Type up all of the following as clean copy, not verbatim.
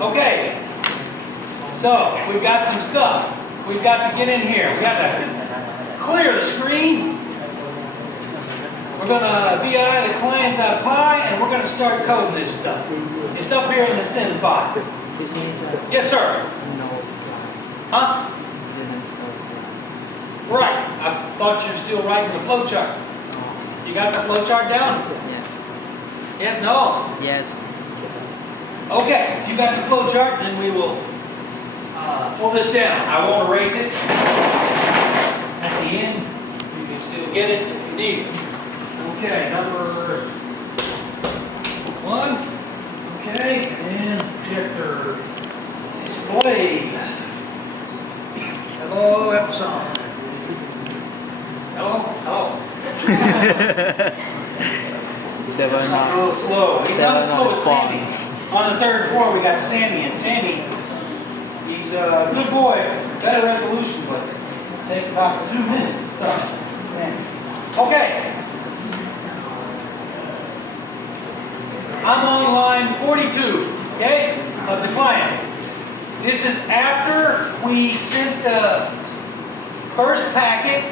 Okay, so we've got some stuff. We've got to get in here. We've got to clear the screen. We're going to VI the client.py and we're going to start coding this stuff. It's up here in the send file. Yes, sir. Huh? Right. I thought you were still writing the flowchart. You got the flowchart down? Yes. Yes, no? Yes. Okay, if you got the flowchart, then we will pull this down. I won't erase it. At the end, you can still get it if you need it. Okay, number 1. Okay, and projector display. Hello, Epson. Hello? Hello. It's a little slow. He's not as slow as Sammy. On the 3rd floor, we got Sammy, and Sammy, he's a good boy, better resolution, but it takes about 2 minutes to start. Sammy. Okay. I'm on line 42, okay, of the client. This is after we sent the first packet,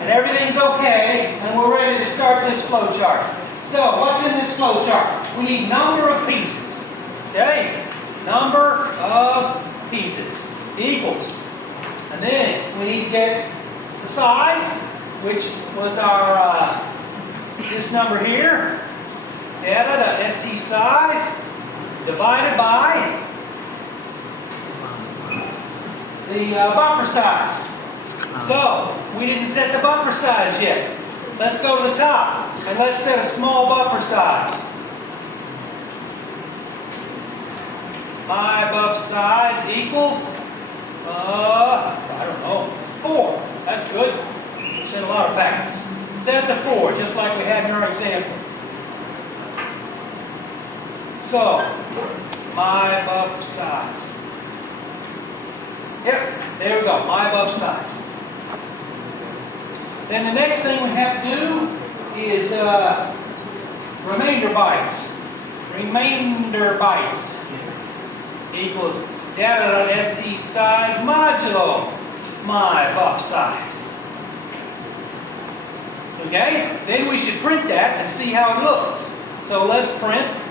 and everything's okay, and we're ready to start this flow chart. So, what's in this flow chart? We need number of pieces. Okay? Number of pieces equals. And then we need to get the size, which was our this number here. Data, the ST size, divided by the buffer size. So, we didn't set the buffer size yet. Let's go to the top and let's set a small buffer size. My buff size equals, I don't know, 4. That's good. Set a lot of packets. Set it to 4, just like we had in our example. So, my buff size. Yep, there we go, my buff size. Then the next thing we have to do is remainder bytes. Remainder bytes equals data.st size modulo my buff size. Okay? Then we should print that and see how it looks. So let's print.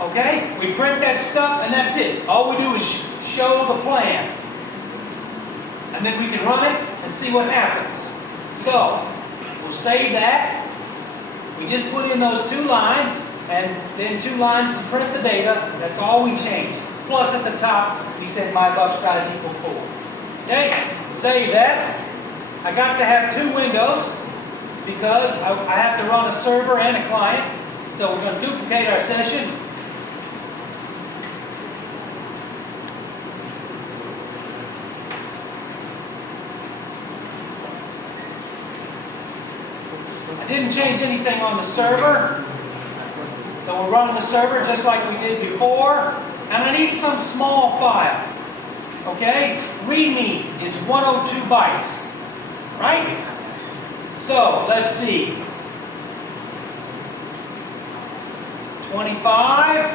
Okay, we print that stuff and that's it. All we do is show the plan. And then we can run it and see what happens. So, we'll save that. We just put in those 2 lines and then 2 lines to print the data. That's all we changed. Plus at the top, we said my buff size equal 4. Okay, save that. I got to have 2 windows because I have to run a server and a client. So we're going to duplicate our session. I didn't change anything on the server. So we're running the server just like we did before. And I need some small file. Okay? README is 102 bytes. Right? So, let's see. 25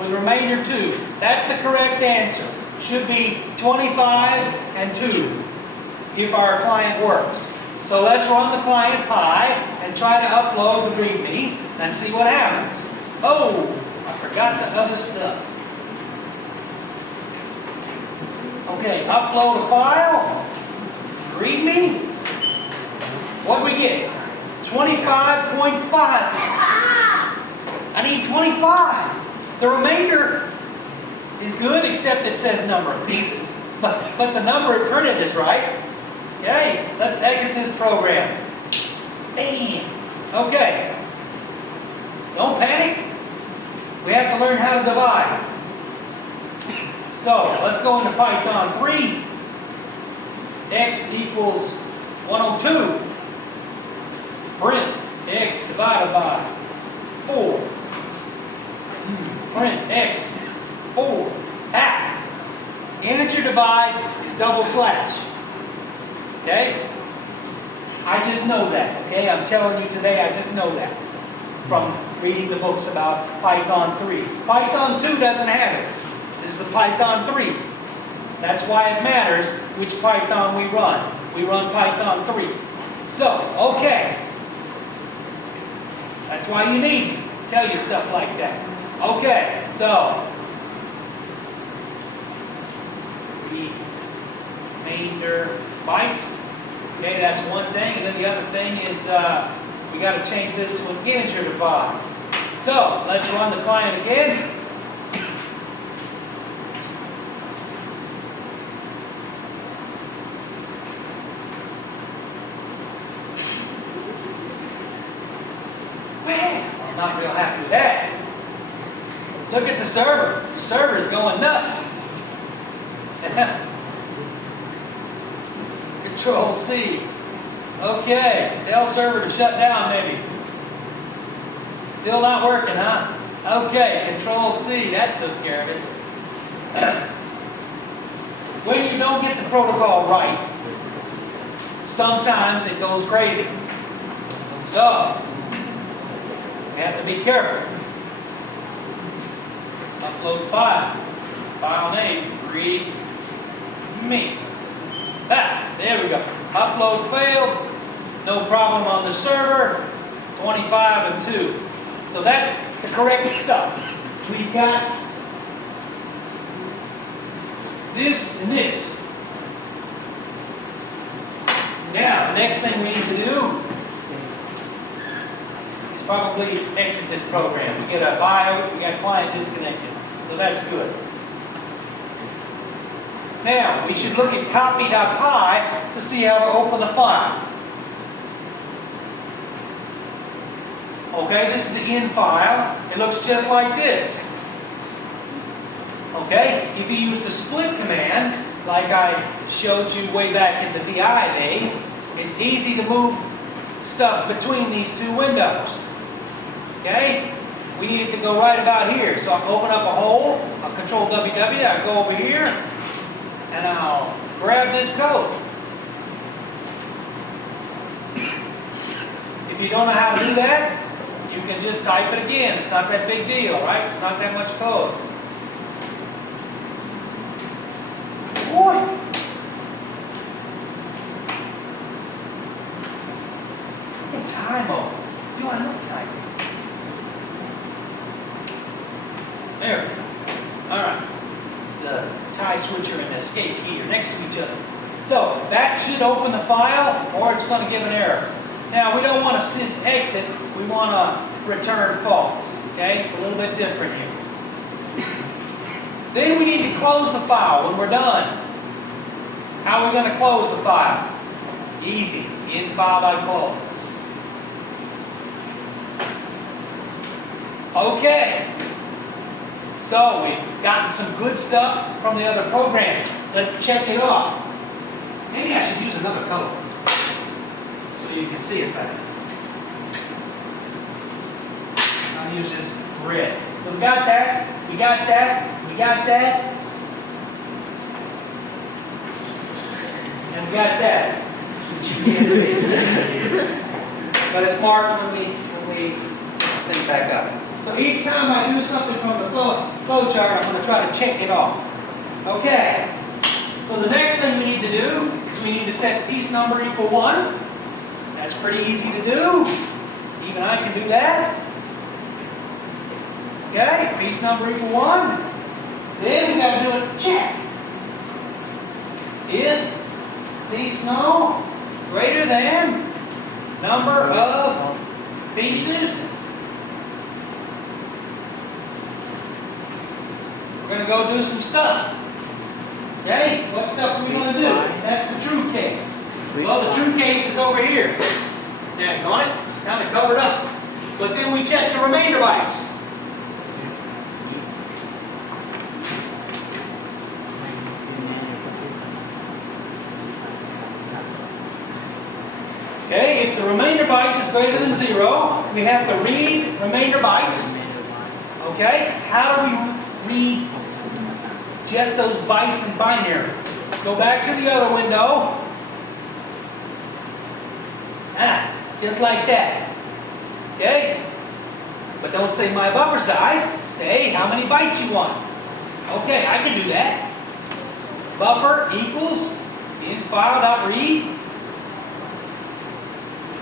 with remainder 2. That's the correct answer. Should be 25 and 2 if our client works. So let's run the client py and try to upload the README and see what happens. Oh, I forgot the other stuff. Okay, upload a file. README. What do we get? 25.5. I need 25. The remainder is good except it says number of pieces. But the number it printed is right. Okay, let's exit this program. Bam. Okay. Don't panic. We have to learn how to divide. So, let's go into Python 3. X equals 102. Print integer divide is double slash. Okay? I just know that. Okay? I'm telling you today, I just know that from reading the books about Python 3. Python 2 doesn't have it. This is the Python 3. That's why it matters which Python we run. We run Python 3. So, okay. That's why you need me to tell you stuff like that. Okay, so remainder bytes. Okay, that's one thing. And then the other thing is we got to change this to an integer divide. So, let's run the client again. I'm not real happy with that. Look at the server. The server's going nuts. Control C. Okay, tell server to shut down maybe. Still not working, huh? Okay, Control C. That took care of it. When you don't get the protocol right, sometimes it goes crazy. So, you have to be careful. Upload file. File name, read me. Ah, there we go. Upload failed. No problem on the server. 25 and 2. So that's the correct stuff. We've got this and this. Now, the next thing we need to do is probably exit this program. We get a bio, we got client disconnected. So that's good. Now, we should look at copy.py to see how to open the file. Okay, this is the in file. It looks just like this. Okay, if you use the split command, like I showed you way back in the VI days, it's easy to move stuff between these two windows. Okay, we need it to go right about here. So I'll open up a hole, I'll control WW, I'll go over here, and I'll grab this code. If you don't know how to do that, you can just type it again. It's not that big deal, right? It's not that much code. Boy! Freaking time-o. Do I know typing? There we go. Alright. The tie switcher and the escape key are next to each other. So, that should open the file, or it's going to give an error. Now, we don't want to sys exit. We want to return false. Okay? It's a little bit different here. Then we need to close the file when we're done. How are we going to close the file? Easy. In file by close. Okay. So we've gotten some good stuff from the other program. Let's check it off. Maybe I should use another color so you can see it better. I'll use this red. So we got that, we got that, we got that, and we got that. You can't see it. But it's marked when we think back up. So each time I do something from the flow chart, I'm going to try to check it off. Okay. So the next thing we need to do is we need to set piece number equal 1. That's pretty easy to do. Even I can do that. Okay, piece number equal 1. Then we got to do a check. If piece no greater than number of pieces, we're going to go do some stuff. Okay, what stuff are we going to do? That's the true case. Well, the true case is over here. There, got it? Kind of covered up. But then we check the remainder bytes. Okay, if the remainder bytes is greater than 0, we have to read remainder bytes. Okay, how do we read just those bytes in binary. Go back to the other window. Just like that. Okay? But don't say my buffer size. Say how many bytes you want. Okay, I can do that. Buffer equals in file.read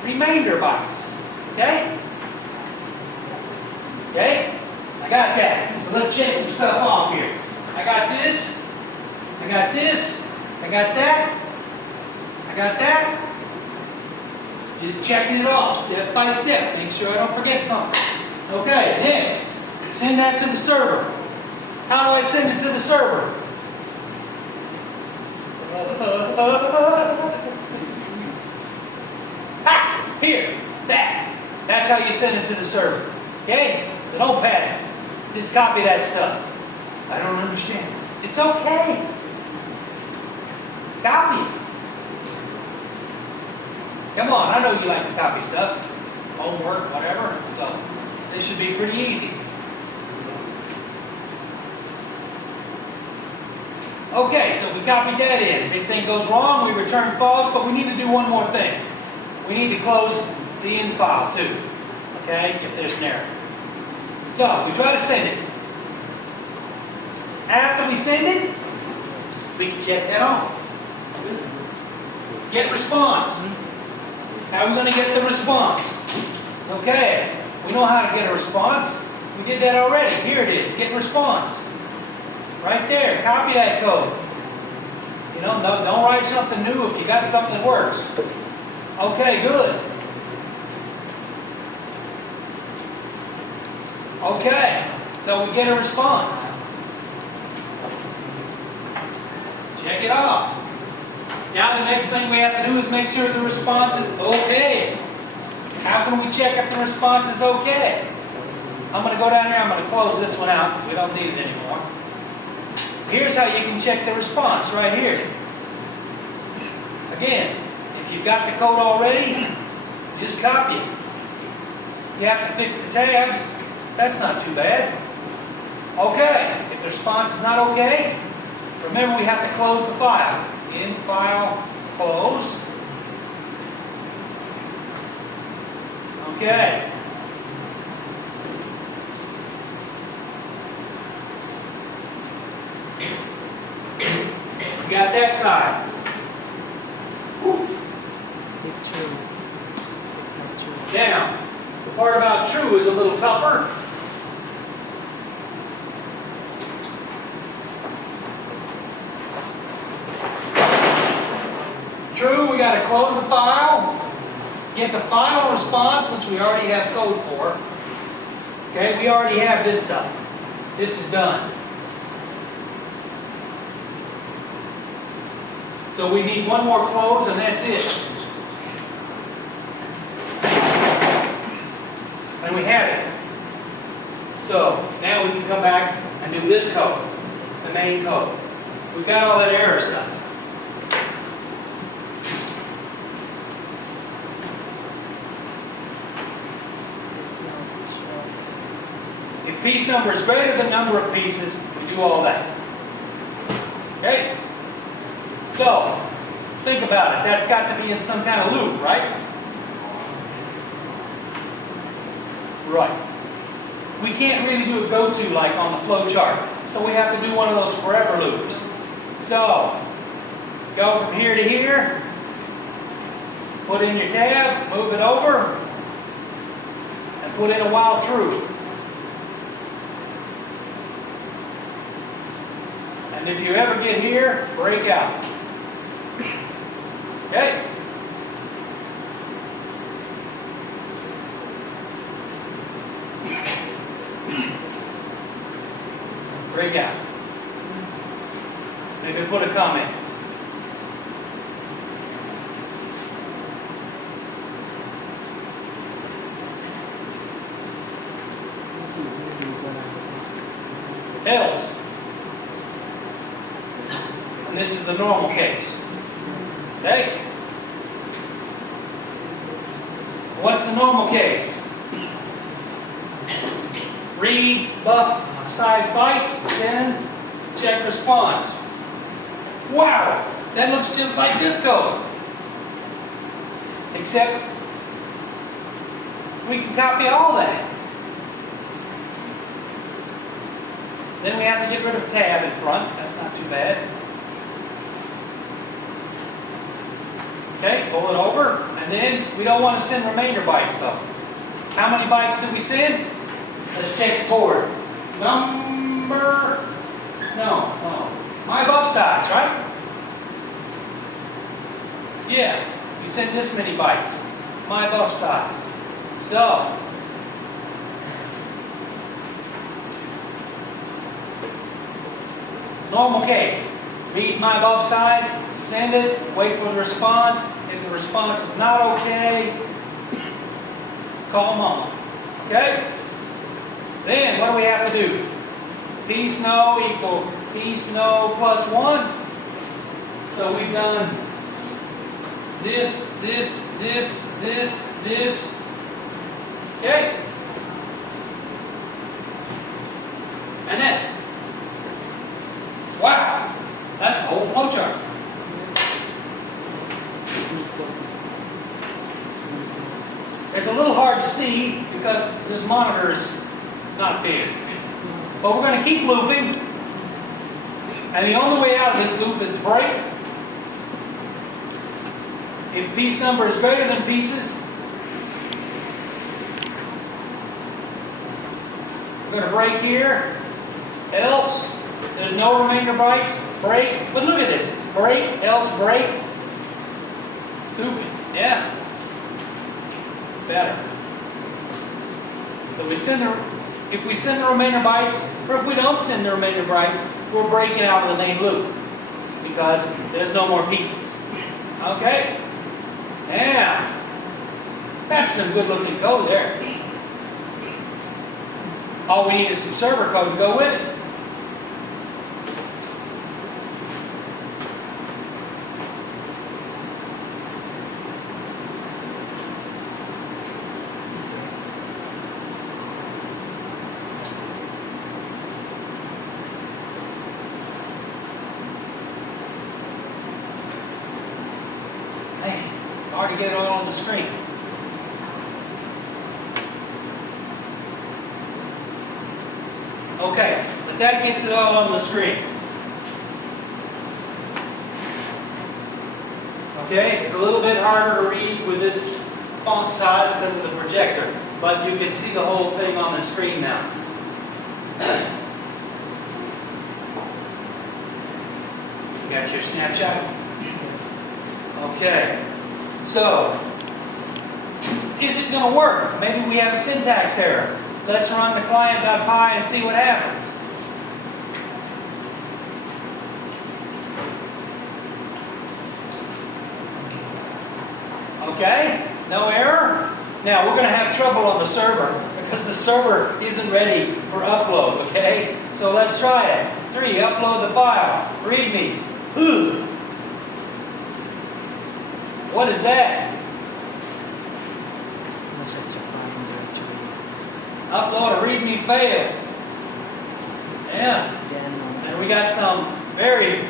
remainder bytes. Okay? Okay? I got that. So let's check some stuff off here. I got this. I got this. I got that. I got that. Just checking it off step by step. Make sure I don't forget something. Okay, next. Send that to the server. How do I send it to the server? Here. That. That's how you send it to the server. Okay? So don't panic. Just copy that stuff. I don't understand. It's okay. Copy it. Come on, I know you like to copy stuff. Homework, whatever. So, this should be pretty easy. Okay, so we copied that in. If anything goes wrong, we return false, but we need to do one more thing. We need to close the in file too. Okay, if there's an error. So, we try to send it. After we send it, we can check that off. Get response. How are we going to get the response? Okay, we know how to get a response. We did that already. Here it is, get response. Right there, copy that code. You know, don't write something new if you got something that works. Okay, good. Okay, so we get a response. Check it off. Now the next thing we have to do is make sure the response is okay. How can we check if the response is okay? I'm going to go down here, I'm going to close this one out because we don't need it anymore. Here's how you can check the response right here. Again, if you've got the code already, just copy it. You have to fix the tabs. That's not too bad. Okay, if the response is not okay, remember we have to close the file. In file, close. Okay. We got that side. Now, the part about true is a little tougher. True, we got to close the file, get the final response, which we already have code for. Okay, we already have this stuff. This is done. So we need one more close and that's it. And we have it. So now we can come back and do this code, the main code. We've got all that error stuff. If piece number is greater than number of pieces, we do all that. Okay? So, think about it. That's got to be in some kind of loop, right? Right. We can't really do a go-to like on the flow chart. So we have to do one of those forever loops. So, go from here to here, put in your tab, move it over, and put in a while true. And if you ever get here, break out. Okay? Break out. Maybe put a comment. Else. And this is the normal case. Okay? What's the normal case? Read, buff, size bytes, send, Check response. Wow, that looks just like this code. Except we can copy all that. Then we have to get rid of a tab in front. That's not too bad. Okay, pull it over. And then we don't want to send remainder bytes though. How many bytes did we send? Let's check the board. Number, no. My buff size, right? Yeah, we sent this many bytes. My buff size. So, normal case. Read my buff size, send it, wait for the response. If the response is not okay, call mom. Okay? Then what do we have to do? P-snow equal P-snow plus 1. So we've done this. Okay? And then, wow, that's the whole flowchart. It's a little hard to see because this monitor is not big. But we're going to keep looping. And the only way out of this loop is to break. If piece number is greater than pieces, we're going to break here. Else, there's no remainder bytes. Break. But look at this. Break, else break. Stupid. Yeah. Better. So if we send the remainder bytes, or if we don't send the remainder bytes, we're breaking out of the main loop because there's no more pieces. Okay? Yeah. That's some good looking code there. All we need is some server code to go with it. Hard to get it all on the screen. Okay, but that gets it all on the screen. Okay, it's a little bit harder to read with this font size because of the projector, but you can see the whole thing on the screen now. You got your snapshot? Okay. So, is it going to work? Maybe we have a syntax error. Let's run the client.py and see what happens. Okay, no error. Now we're going to have trouble on the server because the server isn't ready for upload, okay? So let's try it. 3, upload the file. README. Ooh. What is that? Upload a README failed. Yeah. And we got some very,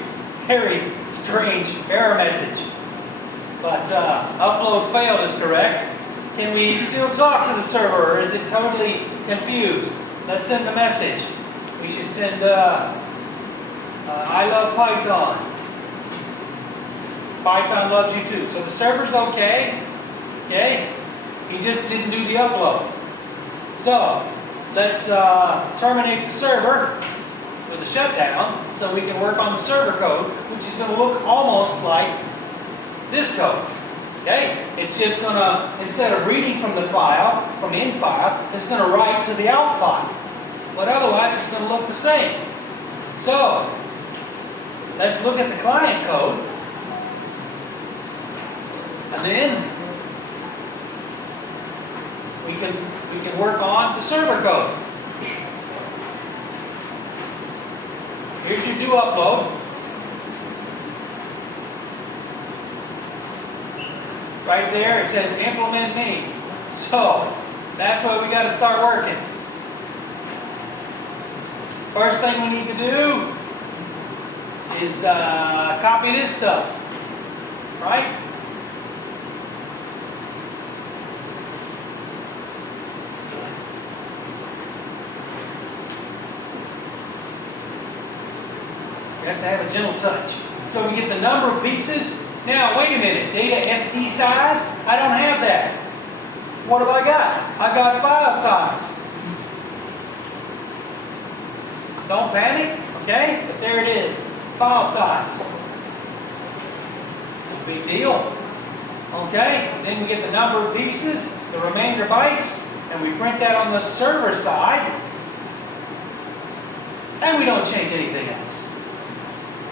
very strange error message. But upload failed is correct. Can we still talk to the server or is it totally confused? Let's send a message. We should send I love Python. Python loves you too. So the server's okay. Okay? He just didn't do the upload. So let's terminate the server with a shutdown so we can work on the server code, which is going to look almost like this code. Okay? It's just going to, instead of reading from the file, from the in file, it's going to write to the out file. But otherwise it's going to look the same. So let's look at the client code. And then we can work on the server code. Here's your do upload. Right there it says implement me. So that's why we got to start working. First thing we need to do is copy this stuff, right? You have to have a gentle touch. So we get the number of pieces. Now, wait a minute. Data ST size? I don't have that. What have I got? I've got file size. Don't panic, okay? But there it is. File size. No big deal. Okay? Then we get the number of pieces, the remainder bytes, and we print that on the server side. And we don't change anything else.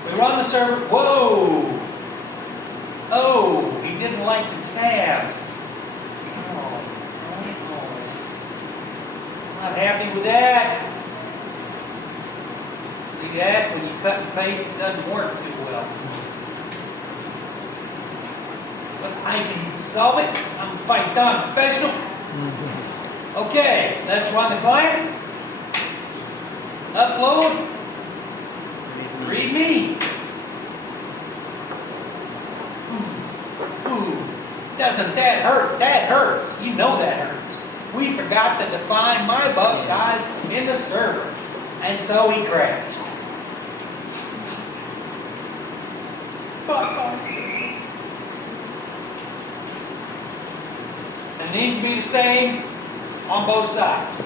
We run the server. Whoa! Oh, he didn't like the tabs. Oh, not happy with that. See that? When you cut and paste, it doesn't work too well. But I can solve it. I'm quite done, professional. Okay, let's run the client. Upload. Read me. Ooh, doesn't that hurt? That hurts. You know that hurts. We forgot to define my buff size in the server. And so he crashed. And it needs to be the same on both sides.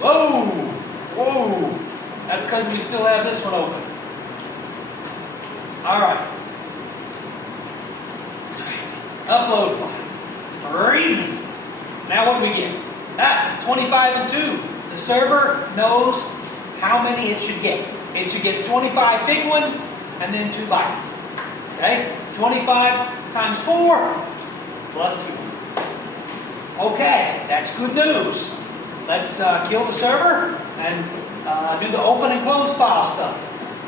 Whoa! Whoa! That's because we still have this one open. All right. Upload file. Read me. Now what do we get? 25 and 2. The server knows how many it should get. It should get 25 big ones and then 2 bytes. Okay? 25 times 4 plus 2. Okay, that's good news. Let's kill the server and do the open and close file stuff.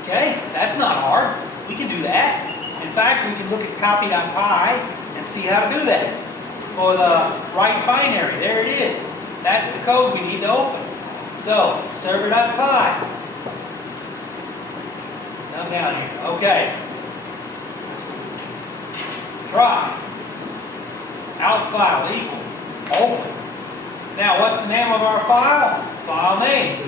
Okay? That's not hard. We can do that. In fact, we can look at copy.py and see how to do that. For the right binary, there it is. That's the code we need to open. So, server.py. Come down here. Okay. Try. Out file equal. Open. Now, what's the name of our file? File name.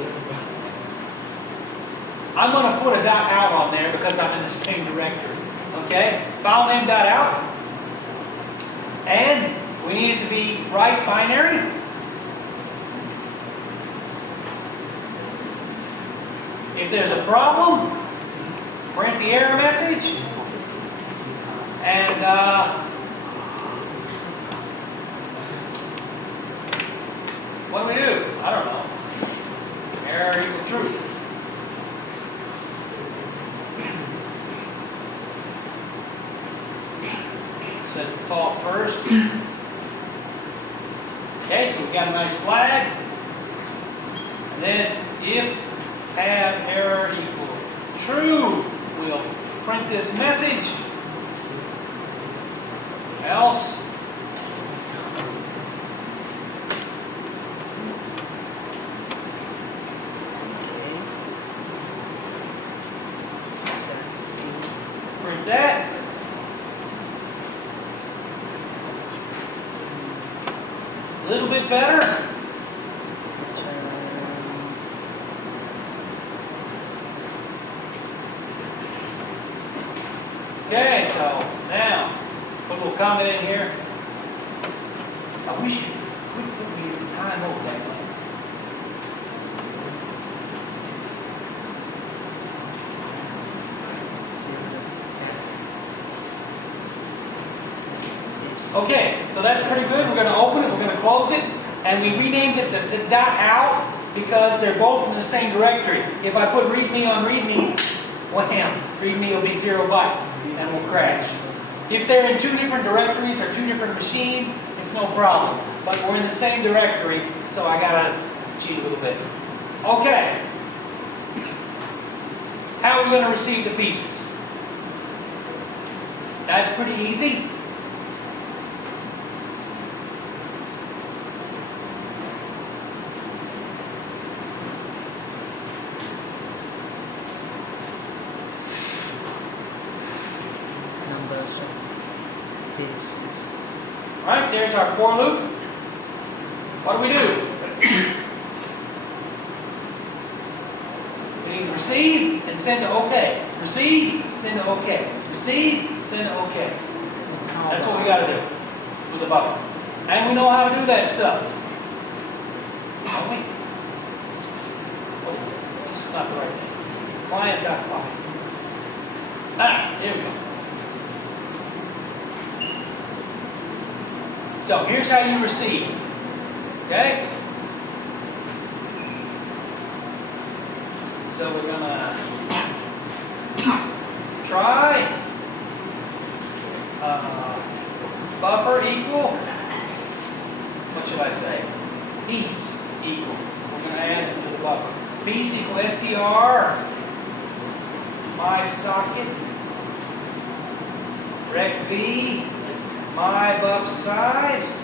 I'm going to put a .out on there because I'm in the same directory. Okay? File name .out. And we need it to be right binary. If there's a problem, print the error message. And what do we do? I don't know. Error equal true. Set false first. Okay, so we got a nice flag. And then if have error equal true, we'll print this message. Else print that. A little bit better. Okay, so now put a little comment in here. I wish we could time over that way. Okay, so that's pretty good. We're going to open it, we're going to close it, and we renamed it the .out because they're both in the same directory. If I put readme on readme, wham, readme will be 0 bytes and will crash. If they're in 2 different directories or 2 different machines, it's no problem. But we're in the same directory, so I got to cheat a little bit. Okay. How are we going to receive the pieces? That's pretty easy. Right, there's our for loop. What do? We need to receive and send to OK. Receive, send to OK. Receive, send to OK. That's what we got to do with the buffer. And we know how to do that stuff. Don't we? Oh, this is not the right thing. Client.py. Ah, there we go. So here's how you receive. Okay? So we're gonna try buffer equal, what should I say? Piece equal. We're gonna add it to the buffer. Piece equal str my socket rec v my buff size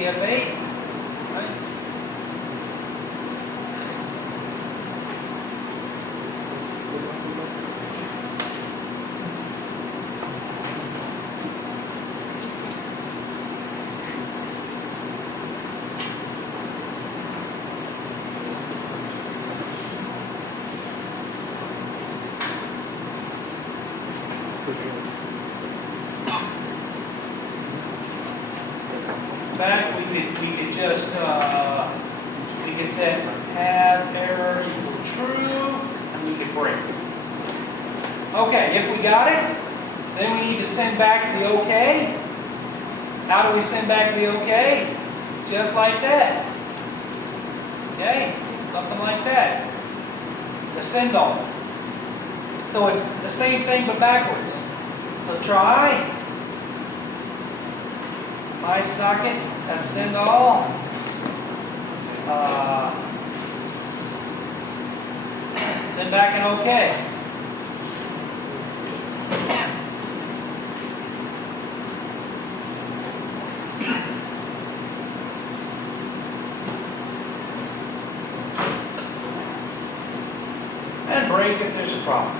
UTF-8, right? In fact, we could just we could set have error equal true, and we could break. Okay, if we got it, then we need to send back the OK. How do we send back the OK? Just like that. Okay, something like that. The send all. So it's the same thing but backwards. So try my socket as send all. Send back an OK. And break if there's a problem.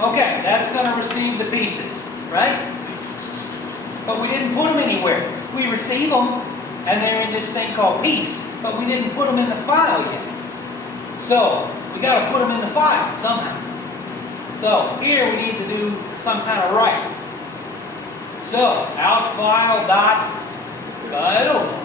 Okay, that's going to receive the pieces, right? But we didn't put them anywhere. We receive them, and they're in this thing called piece, but we didn't put them in the file yet. So, we got to put them in the file somehow. So, here we need to do some kind of write. So, out file dot title.